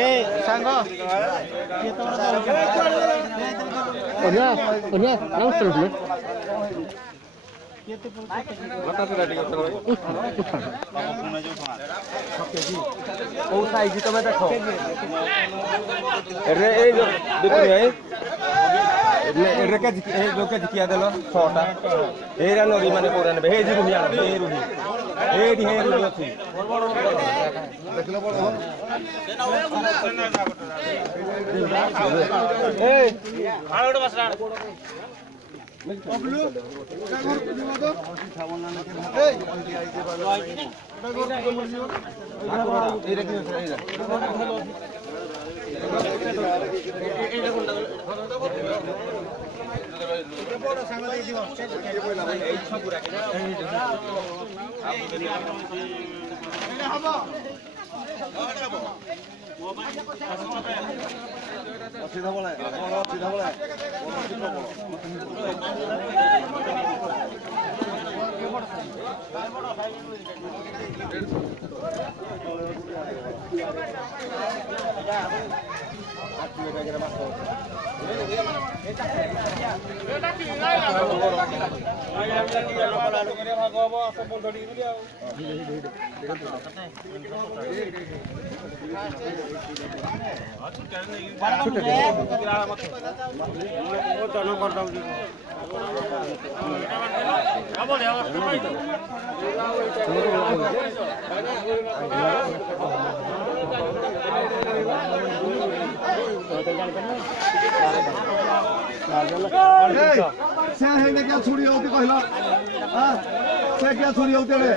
ଏ ସାଙ୍ଗ କିଏ ତମର ଅନ୍ୟ ନମସ୍କାର କୋଉ ସାଇଜ ତମେ ଦେଖ ଲୋକେ ଜିକିଆ ଦେଲ 6ଟା ଏଇରା ନରି ମାନେ କୋଉରା ନେବେ ହେଇ ରୁହି ଆଣ ହେଇ ରୁହି ଏଇଠି ହେଇ ରୁହି ଅଛି ଏଇ ଆଳୁ ବସରା ববলু এটা ঘর দিবা তো খাবো না নাকি এই এটা ঘর দিবা এই রেখে এইটা কোনটা বড় সাঙ্গ দেই দিবা এই ছপুরা এটা হবে সিধা বলে সিধা বলে से है क्या छुरी होती कहला हां से क्या छुरी होती रे